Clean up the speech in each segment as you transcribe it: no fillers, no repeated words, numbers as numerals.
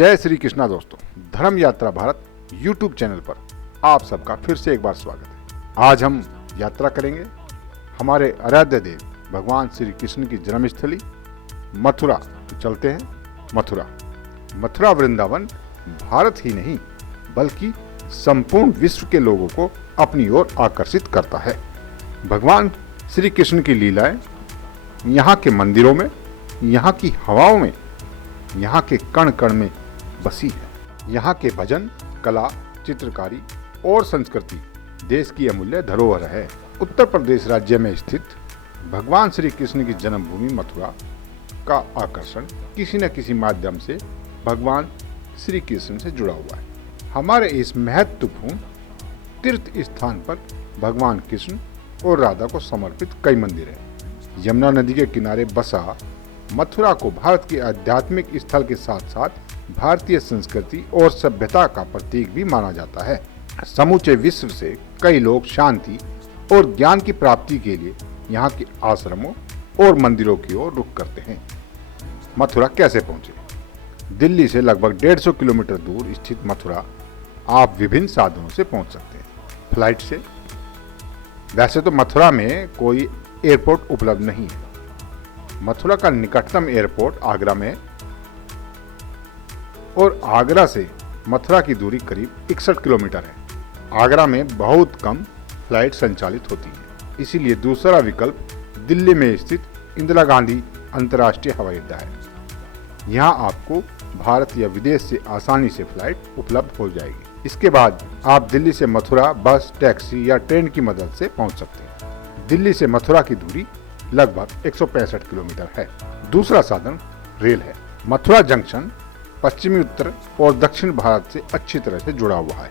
जय श्री कृष्णा दोस्तों, धर्म यात्रा भारत यूट्यूब चैनल पर आप सबका फिर से एक बार स्वागत है। आज हम यात्रा करेंगे हमारे आराध्य देव भगवान श्री कृष्ण की जन्मस्थली मथुरा। चलते हैं मथुरा। मथुरा वृंदावन भारत ही नहीं बल्कि संपूर्ण विश्व के लोगों को अपनी ओर आकर्षित करता है। भगवान श्री कृष्ण की लीलाएं यहाँ के मंदिरों में, यहाँ की हवाओं में, यहाँ के कण कण में बसी है। यहाँ के भजन, कला, चित्रकारी और संस्कृति देश की अमूल्य धरोहर है। उत्तर प्रदेश राज्य में स्थित भगवान श्री कृष्ण की जन्मभूमि मथुरा का आकर्षण किसी न किसी माध्यम से भगवान श्री कृष्ण से जुड़ा हुआ है। हमारे इस महत्वपूर्ण तीर्थ स्थान पर भगवान कृष्ण और राधा को समर्पित कई मंदिर हैं। यमुना नदी के किनारे बसा मथुरा को भारत के आध्यात्मिक स्थल के साथ साथ भारतीय संस्कृति और सभ्यता का प्रतीक भी माना जाता है। समूचे विश्व से कई लोग शांति और ज्ञान की प्राप्ति के लिए यहाँ के आश्रमों और मंदिरों की ओर रुख करते हैं। मथुरा कैसे पहुँचे? दिल्ली से लगभग 150 किलोमीटर दूर स्थित मथुरा आप विभिन्न साधनों से पहुँच सकते हैं। फ्लाइट से। वैसे तो मथुरा में कोई एयरपोर्ट उपलब्ध नहीं है। मथुरा का निकटतम एयरपोर्ट आगरा में और आगरा से मथुरा की दूरी करीब 61 किलोमीटर है। आगरा में बहुत कम फ्लाइट संचालित होती है, इसीलिए दूसरा विकल्प दिल्ली में स्थित इंदिरा गांधी अंतर्राष्ट्रीय हवाई अड्डा है। यहाँ आपको भारत या विदेश से आसानी से फ्लाइट उपलब्ध हो जाएगी। इसके बाद आप दिल्ली से मथुरा बस, टैक्सी या ट्रेन की मदद से पहुँच सकते हैं। दिल्ली से मथुरा की दूरी लगभग 165 किलोमीटर है। दूसरा साधन रेल है। मथुरा जंक्शन पश्चिमी, उत्तर और दक्षिण भारत से अच्छी तरह से जुड़ा हुआ है।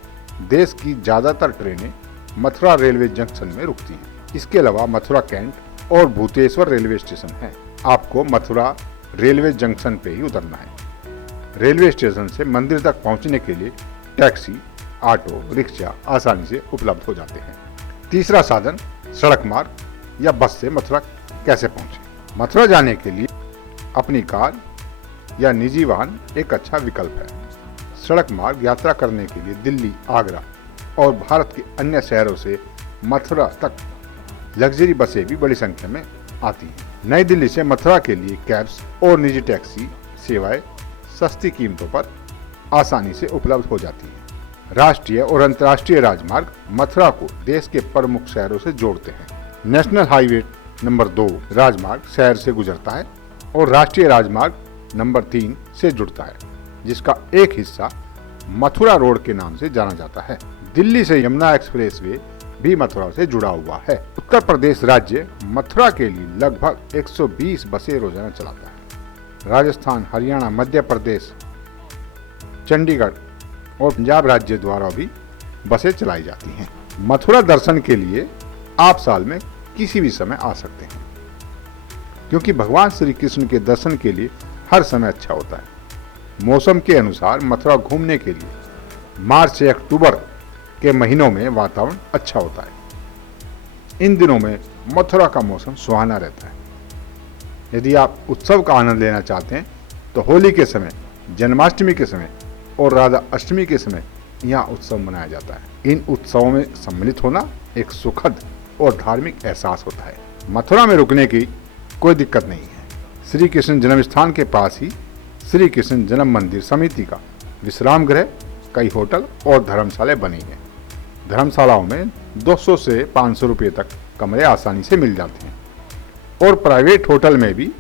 देश की ज्यादातर ट्रेनें मथुरा रेलवे जंक्शन में रुकती हैं। इसके अलावा मथुरा कैंट और भूतेश्वर रेलवे स्टेशन है। आपको मथुरा रेलवे जंक्शन पे ही उतरना है। रेलवे स्टेशन से मंदिर तक पहुंचने के लिए टैक्सी, ऑटो, रिक्शा आसानी से उपलब्ध हो जाते हैं। तीसरा साधन सड़क मार्ग या बस से मथुरा कैसे पहुंचे? मथुरा जाने के लिए अपनी कार या निजी वाहन एक अच्छा विकल्प है। सड़क मार्ग यात्रा करने के लिए दिल्ली, आगरा और भारत के अन्य शहरों से मथुरा तक लग्जरी बसें भी बड़ी संख्या में आती हैं। नई दिल्ली से मथुरा के लिए कैब्स और निजी टैक्सी सेवाएं सस्ती कीमतों पर आसानी से उपलब्ध हो जाती हैं। राष्ट्रीय और अंतर्राष्ट्रीय राजमार्ग मथुरा को देश के प्रमुख शहरों से जोड़ते हैं। नेशनल हाईवे नंबर 2 राजमार्ग शहर से गुजरता है और राष्ट्रीय राजमार्ग नंबर 3 से जुड़ता है, जिसका एक हिस्सा मथुरा रोड के नाम से जाना जाता है। दिल्ली से यमुना एक्सप्रेसवे भी मथुरा से जुड़ा हुआ है। उत्तर प्रदेश राज्य मथुरा के लिए लगभग 120 बसें रोजाना चलाता है। राजस्थान, हरियाणा, मध्य प्रदेश, चंडीगढ़ और पंजाब राज्य द्वारा भी बसें चलाई जाती हैं। मथुरा दर्शन के लिए आप साल में किसी भी समय आ सकते हैं, क्योंकि भगवान श्री कृष्ण के दर्शन के लिए हर समय अच्छा होता है। मौसम के अनुसार मथुरा घूमने के लिए मार्च से अक्टूबर के महीनों में वातावरण अच्छा होता है। इन दिनों में मथुरा का मौसम सुहाना रहता है। यदि आप उत्सव का आनंद लेना चाहते हैं तो होली के समय, जन्माष्टमी के समय और राधा अष्टमी के समय यहाँ उत्सव मनाया जाता है। इन उत्सवों में सम्मिलित होना एक सुखद और धार्मिक एहसास होता है। मथुरा में रुकने की कोई दिक्कत नहीं है। श्री कृष्ण जन्म स्थान के पास ही श्री कृष्ण जन्म मंदिर समिति का विश्राम गृह, कई होटल और धर्मशालाएं बनी हैं। धर्मशालाओं में 200 से 500 रुपये तक कमरे आसानी से मिल जाते हैं और प्राइवेट होटल में भी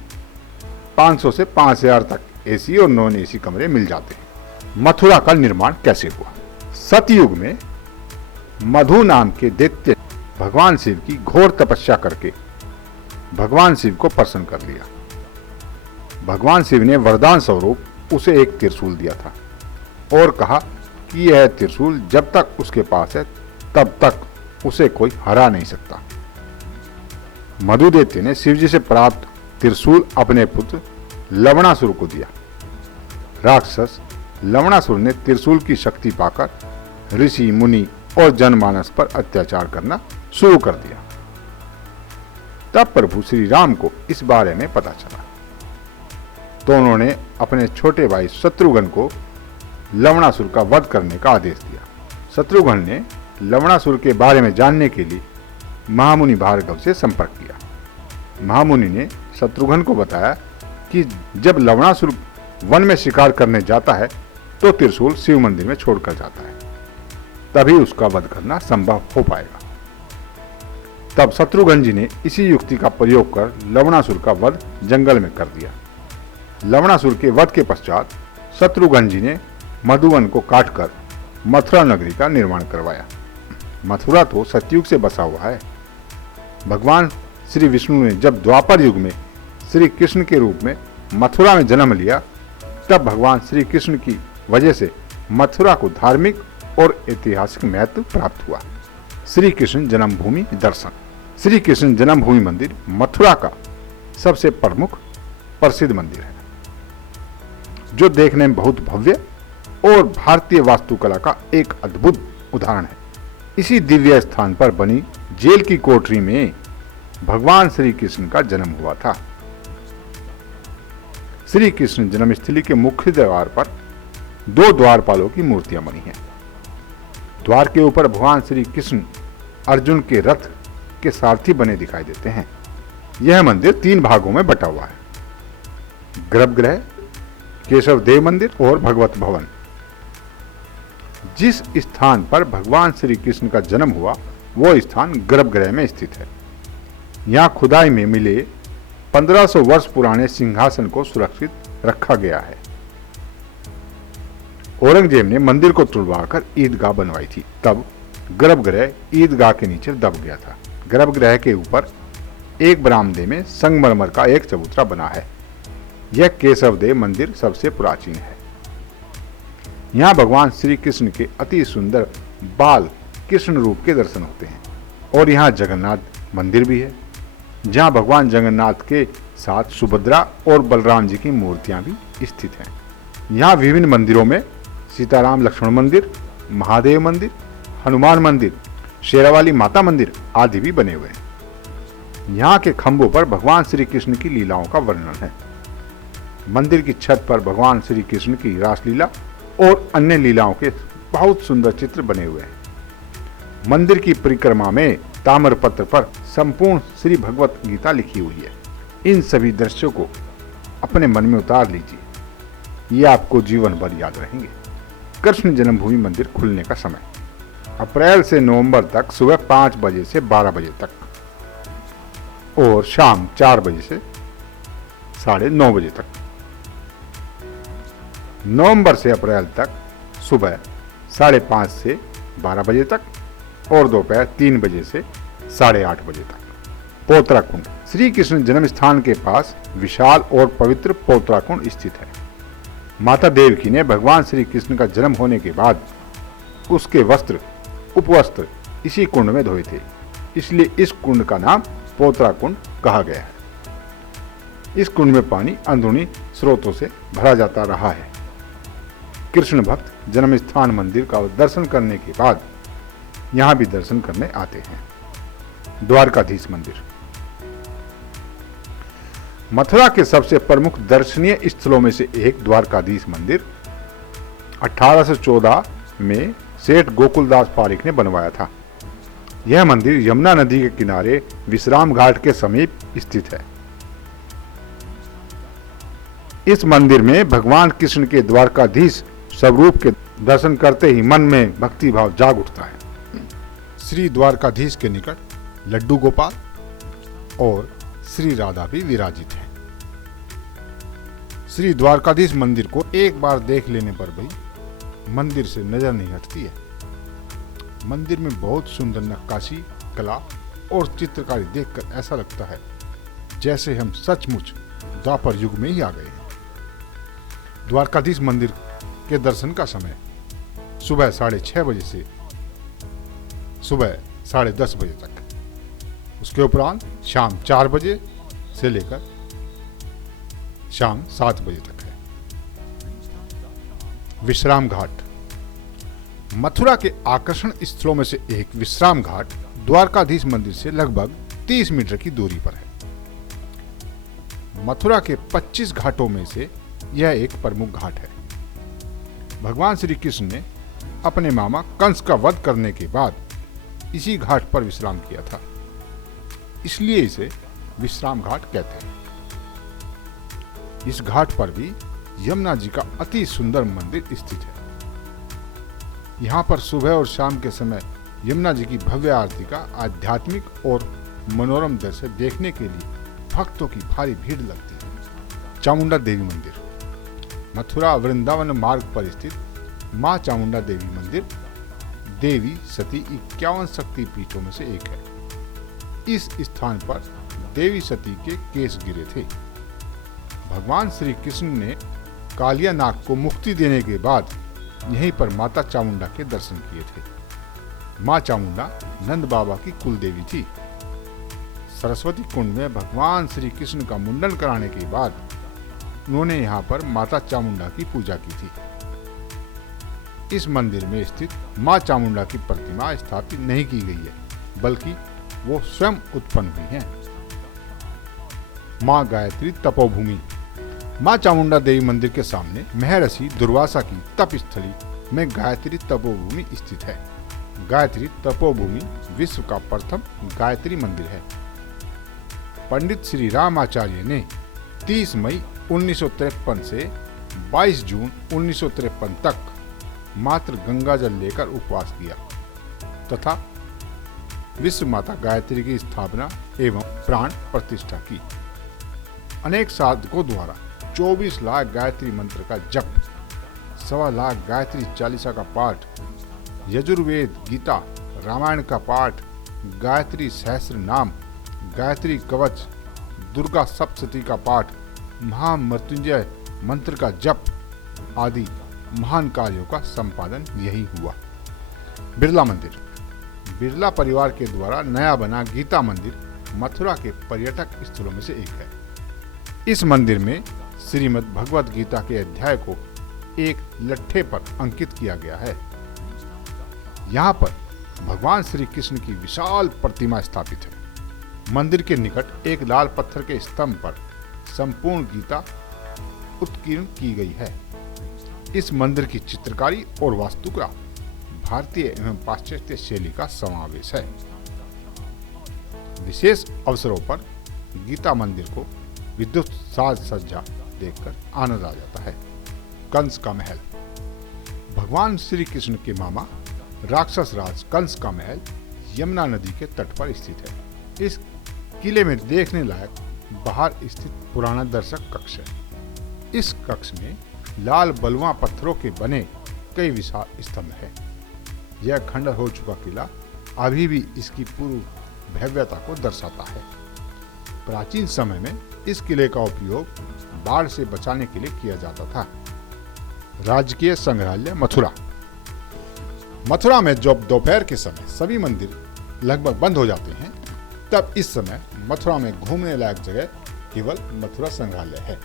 500 से 5000 तक एसी और नॉन एसी कमरे मिल जाते हैं। मथुरा का निर्माण कैसे हुआ? सतयुग में मधु नाम के दैत्य भगवान शिव की घोर तपस्या करके भगवान शिव को प्रसन्न कर लिया। भगवान शिव ने वरदान स्वरूप उसे एक त्रिशूल दिया था और कहा कि यह त्रिशूल जब तक उसके पास है तब तक उसे कोई हरा नहीं सकता। मधु दैत्य ने शिवजी से प्राप्त त्रिशूल अपने पुत्र लवणासुर को दिया। राक्षस लवणासुर ने त्रिशूल की शक्ति पाकर ऋषि, मुनि और जनमानस पर अत्याचार करना शुरू कर दिया। तब प्रभु श्री राम को इस बारे में पता चला तो उन्होंने अपने छोटे भाई शत्रुघ्न को लवणासुर का वध करने का आदेश दिया। शत्रुघ्न ने लवणासुर के बारे में जानने के लिए महामुनि भार्गव से संपर्क किया। महामुनि ने शत्रुघ्न को बताया कि जब लवणासुर वन में शिकार करने जाता है तो त्रिशूल शिव मंदिर में छोड़कर जाता है, तभी उसका वध करना संभव हो पाएगा। तब शत्रुघ्न जी ने इसी युक्ति का प्रयोग कर लवणासुर का वध जंगल में कर दिया। लवणासुर के वध के पश्चात शत्रुघ्न जी ने मधुवन को काटकर मथुरा नगरी का निर्माण करवाया। मथुरा तो सतयुग से बसा हुआ है। भगवान श्री विष्णु ने जब द्वापर युग में श्री कृष्ण के रूप में मथुरा में जन्म लिया, तब भगवान श्री कृष्ण की वजह से मथुरा को धार्मिक और ऐतिहासिक महत्व प्राप्त हुआ। श्री कृष्ण जन्मभूमि दर्शन। श्री कृष्ण जन्मभूमि मंदिर मथुरा का सबसे प्रमुख प्रसिद्ध मंदिर है, जो देखने में बहुत भव्य और भारतीय वास्तुकला का एक अद्भुत उदाहरण है। इसी दिव्य स्थान पर बनी जेल की कोठरी में भगवान श्री कृष्ण का जन्म हुआ था। श्री कृष्ण जन्मस्थली के मुख्य द्वार पर 2 द्वारपालों की मूर्तियां बनी हैं। द्वार के ऊपर भगवान श्री कृष्ण अर्जुन के रथ के सारथी बने दिखाई देते हैं। यह मंदिर 3 भागों में बटा हुआ है: गर्भगृह, केशव देव मंदिर और भगवत भवन। जिस स्थान पर भगवान श्री कृष्ण का जन्म हुआ वो स्थान गर्भगृह में स्थित है। यहाँ खुदाई में मिले 1500 वर्ष पुराने सिंहासन को सुरक्षित रखा गया है। औरंगजेब ने मंदिर को तुड़वाकर ईदगाह बनवाई थी, तब गर्भगृह ईदगाह के नीचे दब गया था। गर्भगृह के ऊपर एक बरामदे में संगमरमर का एक चबूतरा बना है। यह केशवदेव मंदिर सबसे प्राचीन है। यहाँ भगवान श्री कृष्ण के अति सुंदर बाल कृष्ण रूप के दर्शन होते हैं। और यहाँ जगन्नाथ मंदिर भी है, जहाँ भगवान जगन्नाथ के साथ सुभद्रा और बलराम जी की मूर्तियां भी स्थित हैं। यहाँ विभिन्न मंदिरों में सीताराम लक्ष्मण मंदिर, महादेव मंदिर, हनुमान मंदिर, शेरावाली माता मंदिर आदि भी बने हुए हैं। यहाँ के खंभों पर भगवान श्री कृष्ण की लीलाओं का वर्णन है। मंदिर की छत पर भगवान श्री कृष्ण की रासलीला और अन्य लीलाओं के बहुत सुंदर चित्र बने हुए हैं। मंदिर की परिक्रमा में ताम्रपत्र पर संपूर्ण श्री भगवत गीता लिखी हुई है। इन सभी दृश्यों को अपने मन में उतार लीजिए, ये आपको जीवन भर याद रहेंगे। कृष्ण जन्मभूमि मंदिर खुलने का समय अप्रैल से नवंबर तक सुबह 5 बजे से 12 बजे तक और शाम 4 बजे से 9:30 बजे तक। नवंबर से अप्रैल तक सुबह 5:30 से 12 बजे तक और दोपहर 3 बजे से 8:30 बजे तक। पोतरा कुंड। श्री कृष्ण जन्म स्थान के पास विशाल और पवित्र पोतरा कुंड स्थित है। माता देवकी ने भगवान श्री कृष्ण का जन्म होने के बाद उसके वस्त्र उपवस्त्र इसी कुंड में धोए थे, इसलिए इस कुंड का नाम पोतरा कुंड कहा गया है। इस कुंड में पानी अंदरूनी स्रोतों से भरा जाता रहा है। कृष्ण भक्त जन्म स्थान मंदिर का दर्शन करने के बाद यहाँ भी दर्शन करने आते हैं। द्वारकाधीश मंदिर। मथुरा के सबसे प्रमुख दर्शनीय स्थलों में से एक द्वारकाधीश मंदिर 1814 में सेठ गोकुलदास पारीक ने बनवाया था। यह मंदिर यमुना नदी के किनारे विश्राम घाट के समीप स्थित है। इस मंदिर में भगवान कृष्ण के द्वारकाधीश स्वरूप के दर्शन करते ही मन में भक्ति भाव जाग उठता है। श्री द्वारकाधीश के निकट लड्डू गोपाल और श्री राधा भी विराजित है। श्री द्वारकाधीश मंदिर को एक बार देख लेने पर भी मंदिर से नजर नहीं हटती है। मंदिर में बहुत सुंदर नक्काशी कला और चित्रकारी देखकर ऐसा लगता है जैसे हम सचमुच द्वापर युग में ही आ गए हैं। द्वारकाधीश मंदिर के दर्शन का समय सुबह 6:30 बजे से सुबह 10:30 बजे तक, उसके उपरांत शाम 4 बजे से लेकर शाम 7 बजे तक है। विश्राम घाट। मथुरा के आकर्षण स्थलों में से एक विश्राम घाट द्वारकाधीश मंदिर से लगभग 30 मीटर की दूरी पर है। मथुरा के 25 घाटों में से यह एक प्रमुख घाट है। भगवान श्री कृष्ण ने अपने मामा कंस का वध करने के बाद इसी घाट पर विश्राम किया था, इसलिए इसे विश्राम घाट कहते हैं। इस घाट पर भी यमुना जी का अति सुंदर मंदिर स्थित है। यहाँ पर सुबह और शाम के समय यमुना जी की भव्य आरती का आध्यात्मिक और मनोरम दृश्य देखने के लिए भक्तों की भारी भीड़ लगती है। चामुंडा देवी मंदिर, मथुरा वृंदावन मार्ग पर स्थित मां चामुंडा देवी मंदिर देवी सती 51 शक्ति पीठों में से एक है। इस स्थान पर देवी सती के केस गिरे थे। भगवान श्री कृष्ण ने कालिया नाग को मुक्ति देने के बाद यहीं पर माता चामुंडा के दर्शन किए थे। मां चामुंडा नंद बाबा की कुल देवी थी। सरस्वती कुंड में भगवान श्री कृष्ण का मुंडन कराने के बाद उन्होंने यहाँ पर माता चामुंडा की पूजा की थी। इस मंदिर में स्थित मां चामुंडा की प्रतिमा स्थापित नहीं की गई है, बल्कि वो स्वयं उत्पन्न हुई हैं। मां गायत्री तपोभूमि, मां चामुंडा देवी मंदिर के सामने महर्षि दुर्वासा की तप स्थली में गायत्री तपोभूमि स्थित है। गायत्री तपोभूमि विश्व का प्रथम गायत्री मंदिर है। पंडित श्री रामाचार्य ने 30 मई 1953 से 22 जून 1953 तक मात्र गंगा जल लेकर उपवास किया तथा विश्व माता गायत्री की स्थापना एवं प्राण प्रतिष्ठा की। अनेक साधकों द्वारा 24 लाख गायत्री मंत्र का जप, 1.25 लाख गायत्री चालीसा का पाठ, यजुर्वेद, गीता, रामायण का पाठ, गायत्री सहस्त्र नाम, गायत्री कवच, दुर्गा सप्तशती का पाठ, महामृत्युंजय मंत्र का जप आदि महान कार्यों का संपादन यही हुआ। बिरला मंदिर, बिरला परिवार के द्वारा नया बना गीता मंदिर मथुरा के पर्यटक स्थलों में से एक है। इस मंदिर में श्रीमद् भगवद गीता के अध्याय को एक लट्ठे पर अंकित किया गया है। यहाँ पर भगवान श्री कृष्ण की विशाल प्रतिमा स्थापित है। मंदिर के निकट एक लाल पत्थर के स्तंभ पर संपूर्ण गीता उत्कीर्ण की गई है। इस मंदिर की चित्रकारी और वास्तुकला भारतीय एवं पाश्चात्य शैली का समावेश है। विशेष अवसरों पर गीता मंदिर को विद्युत साज सज्जा देखकर आनंद आ जाता है। कंस का महल, भगवान श्री कृष्ण के मामा राक्षस राज कंस का महल यमुना नदी के तट पर स्थित है। इस किले में देखने लायक बाहर स्थित पुराना दर्शक कक्ष है। इस कक्ष में लाल बलुआ पत्थरों के बने कई विशाल स्तंभ है। यह खंडर हो चुका किला अभी भी इसकी पूर्व भव्यता को दर्शाता है। प्राचीन समय में इस किले का उपयोग बाढ़ से बचाने के लिए किया जाता था। राजकीय संग्रहालय मथुरा, मथुरा में जब दोपहर के समय सभी मंदिर लगभग बंद हो जाते हैं, तब इस समय मथुरा में घूमने लायक जगह केवल मथुरा संग्रहालय है।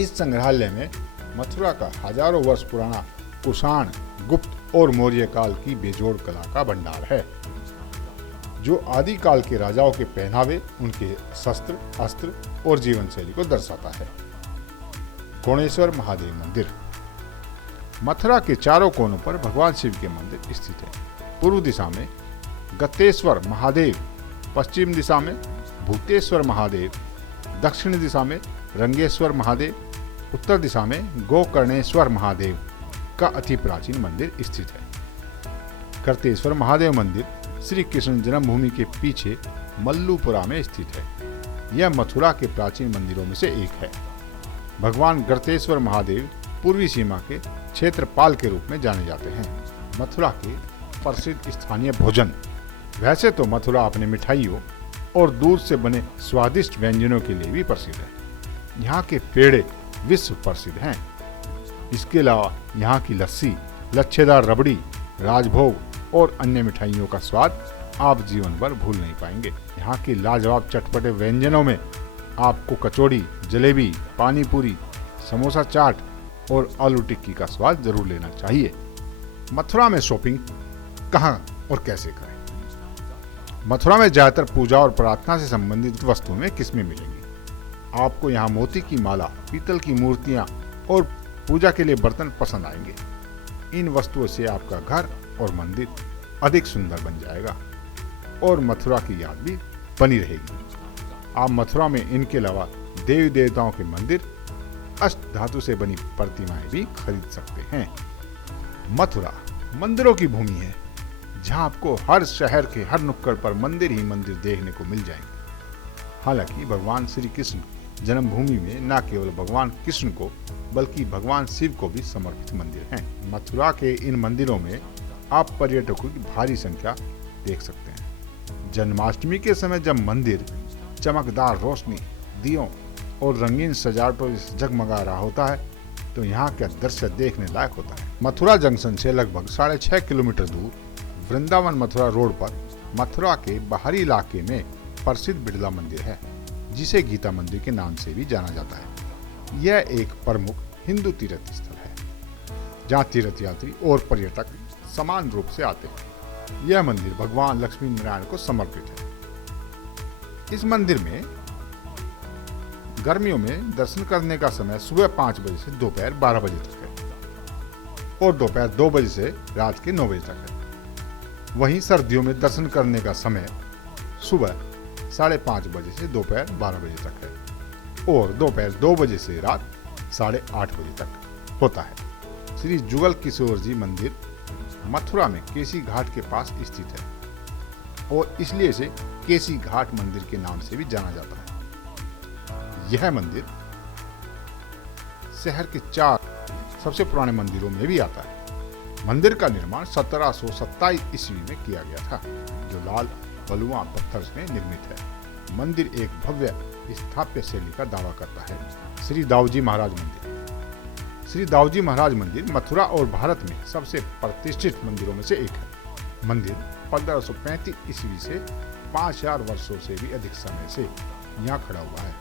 इस संग्रहालय में मथुरा का हजारों वर्ष पुराना कुषाण, गुप्त और मौर्य काल की बेजोड़ कला का भंडार है, जो आदिकाल के राजाओं के पहनावे, उनके शस्त्र, अस्त्र और जीवन शैली को दर्शाता है। कोणेश्वर महादेव मंदिर, मथुरा के चारों कोनों पर भगवान शिव के मंदिर स्थित है। पूर्व दिशा में गत्तेश्वर महादेव, पश्चिम दिशा में भूतेश्वर महादेव, दक्षिण दिशा में रंगेश्वर महादेव, उत्तर दिशा में गोकर्णेश्वर महादेव का अति प्राचीन मंदिर स्थित है। करतेश्वर महादेव मंदिर श्री कृष्ण जन्मभूमि के पीछे मल्लूपुरा में स्थित है। यह मथुरा के प्राचीन मंदिरों में से एक है। भगवान गर्तेश्वर महादेव पूर्वी सीमा के क्षेत्रपाल के रूप में जाने जाते हैं। मथुरा के प्रसिद्ध स्थानीय भोजन, वैसे तो मथुरा अपने मिठाइयों और दूध से बने स्वादिष्ट व्यंजनों के लिए भी प्रसिद्ध है। यहाँ के पेड़े विश्व प्रसिद्ध हैं। इसके अलावा यहाँ की लस्सी, लच्छेदार रबड़ी, राजभोग और अन्य मिठाइयों का स्वाद आप जीवन भर भूल नहीं पाएंगे। यहाँ के लाजवाब चटपटे व्यंजनों में आपको कचौड़ी, जलेबी, पानी पूरी, समोसा चाट और आलू टिक्की का स्वाद जरूर लेना चाहिए। मथुरा में शॉपिंग कहाँ और कैसे करें? मथुरा में ज्यादातर पूजा और प्रार्थना से संबंधित वस्तुओं में किस्में मिलेंगी। आपको यहाँ मोती की माला, पीतल की मूर्तियाँ और पूजा के लिए बर्तन पसंद आएंगे। इन वस्तुओं से आपका घर और मंदिर अधिक सुंदर बन जाएगा और मथुरा की याद भी बनी रहेगी। आप मथुरा में इनके अलावा देवी देवताओं के मंदिर, अष्ट धातु से बनी प्रतिमाएं भी खरीद सकते हैं। मथुरा मंदिरों की भूमि है, जहां आपको हर शहर के हर नुक्कड़ पर मंदिर ही मंदिर देखने को मिल जाएंगे। हालांकि भगवान श्री कृष्ण जन्मभूमि में न केवल भगवान कृष्ण को बल्कि भगवान शिव को भी समर्पित मंदिर हैं। मथुरा के इन मंदिरों में आप पर्यटकों की भारी संख्या देख सकते हैं। जन्माष्टमी के समय जब मंदिर चमकदार रोशनी, दियों और रंगीन सजावटों से जगमगा रहा होता है तो यहाँ का दृश्य देखने लायक होता है। मथुरा जंक्शन से लगभग 6.5 किलोमीटर दूर वृंदावन मथुरा रोड पर मथुरा के बाहरी इलाके में प्रसिद्ध बिड़ला मंदिर है, जिसे गीता मंदिर के नाम से भी जाना जाता है। यह एक प्रमुख हिंदू तीर्थ स्थल है, जहाँ तीर्थयात्री और पर्यटक समान रूप से आते हैं। यह मंदिर भगवान लक्ष्मी नारायण को समर्पित है। इस मंदिर में गर्मियों में दर्शन करने का समय सुबह 5 बजे से दोपहर 12 बजे तक है और दोपहर 2 बजे से रात के 9 बजे तक है। वहीं सर्दियों में दर्शन करने का समय सुबह 5:30 बजे से दोपहर 12 बजे तक है और दोपहर 2 बजे से रात 8:30 बजे तक होता है। श्री जुगल किशोर जी मंदिर मथुरा में केसी घाट के पास स्थित है और इसलिए इसे केसी घाट मंदिर के नाम से भी जाना जाता है। यह मंदिर शहर के 4 सबसे पुराने मंदिरों में भी आता है। मंदिर का निर्माण 1727 ईस्वी में किया गया था, जो लाल बलुआ पत्थर से निर्मित है। मंदिर एक भव्य स्थापत्य शैली का दावा करता है। श्री दाऊजी महाराज मंदिर। श्री दाऊजी महाराज मंदिर मथुरा और भारत में सबसे प्रतिष्ठित मंदिरों में से एक है। मंदिर 1535 ईस्वी से 5000 वर्षों से भी अधिक समय से यहाँ खड़ा हुआ है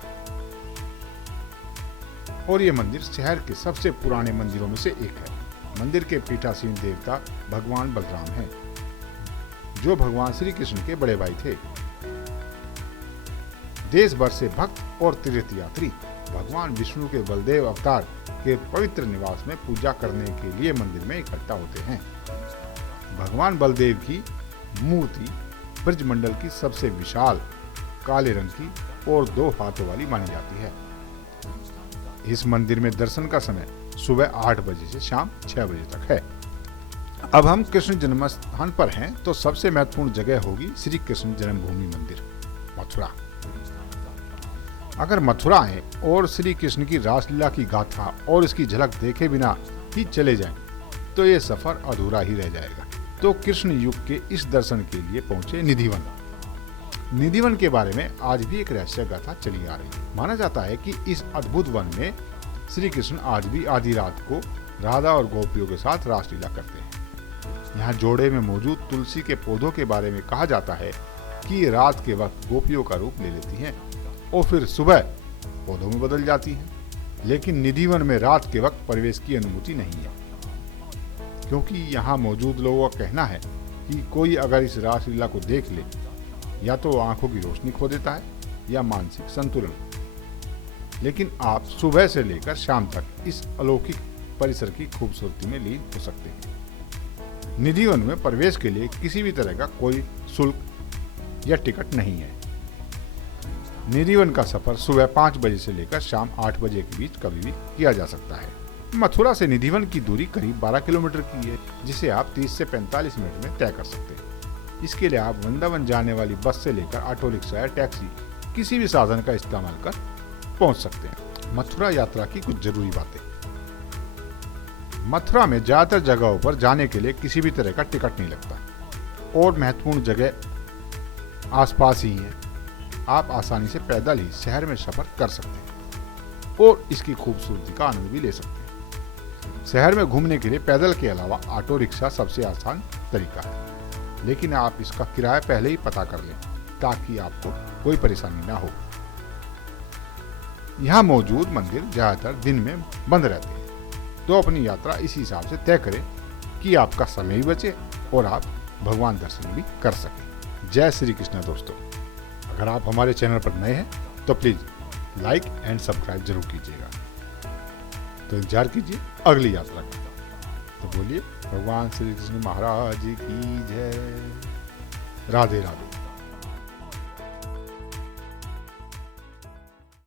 और ये मंदिर शहर के सबसे पुराने मंदिरों में से एक है। मंदिर के पीठासीन देवता भगवान बलराम हैं, जो भगवान श्री कृष्ण के बड़े भाई थे। देश भर से भक्त और तीर्थयात्री भगवान विष्णु के बलदेव अवतार के पवित्र निवास में पूजा करने के लिए मंदिर में इकट्ठा होते हैं। भगवान बलदेव की मूर्ति ब्रजमंडल की सबसे विशाल काले रंग की और 2 हाथों वाली मानी जाती है। इस मंदिर में दर्शन का समय सुबह 8 बजे से शाम 6 बजे तक है। अब हम कृष्ण जन्म स्थान पर हैं तो सबसे महत्वपूर्ण जगह होगी श्री कृष्ण जन्मभूमि मंदिर मथुरा। अगर मथुरा आए और श्री कृष्ण की रासलीला की गाथा और इसकी झलक देखे बिना ही चले जाएं, तो ये सफर अधूरा ही रह जाएगा। तो कृष्ण युग के इस दर्शन के लिए पहुंचे निधिवन। निधिवन के बारे में आज भी एक रहस्य गाथा चली आ रही है। माना जाता है कि इस अद्भुत वन में श्री कृष्ण आज भी आधी रात को राधा और गोपियों के साथ रासलीला करते हैं। यहाँ जोड़े में मौजूद तुलसी के पौधों के बारे में कहा जाता है कि ये रात के वक्त गोपियों का रूप ले लेती हैं और फिर सुबह पौधों में बदल जाती हैं। लेकिन निधिवन में रात के वक्त प्रवेश की अनुमति नहीं है, क्योंकि यहाँ मौजूद लोगों का कहना है कि कोई अगर इस रासलीला को देख ले या तो आंखों की रोशनी खो देता है या मानसिक संतुलन। लेकिन आप सुबह से लेकर शाम तक इस अलौकिक परिसर की खूबसूरती में लीन हो सकते हैं। निधिवन में प्रवेश के लिए किसी भी तरह का कोई शुल्क या टिकट नहीं है। निधिवन का सफर सुबह 5 बजे से लेकर शाम 8 बजे के बीच कभी भी किया जा सकता है। मथुरा से निधिवन की दूरी करीब 12 किलोमीटर की है, जिसे आप 30 से 45 मिनट में तय कर सकते हैं। इसके लिए आप वृंदावन जाने वाली बस से लेकर ऑटो रिक्शा या टैक्सी किसी भी साधन का इस्तेमाल कर पहुंच सकते हैं। मथुरा यात्रा की कुछ जरूरी बातें। मथुरा में ज्यादातर जगहों पर जाने के लिए किसी भी तरह का टिकट नहीं लगता और महत्वपूर्ण जगह आसपास ही है। आप आसानी से पैदल ही शहर में सफर कर सकते हैं और इसकी खूबसूरती का आनंद भी ले सकते हैं। शहर में घूमने के लिए पैदल के अलावा ऑटो रिक्शा सबसे आसान तरीका है, लेकिन आप इसका किराया पहले ही पता कर लें ताकि आपको कोई परेशानी ना हो। यहाँ मौजूद मंदिर ज्यादातर दिन में बंद रहते हैं, तो अपनी यात्रा इसी हिसाब से तय करें कि आपका समय भी बचे और आप भगवान दर्शन भी कर सकें। जय श्री कृष्ण दोस्तों। अगर आप हमारे चैनल पर नए हैं तो प्लीज लाइक एंड सब्सक्राइब जरूर कीजिएगा। तो इंतजार कीजिए अगली यात्रा का। तो बोलिए भगवान श्री कृष्ण महाराज की जय। राधे राधे।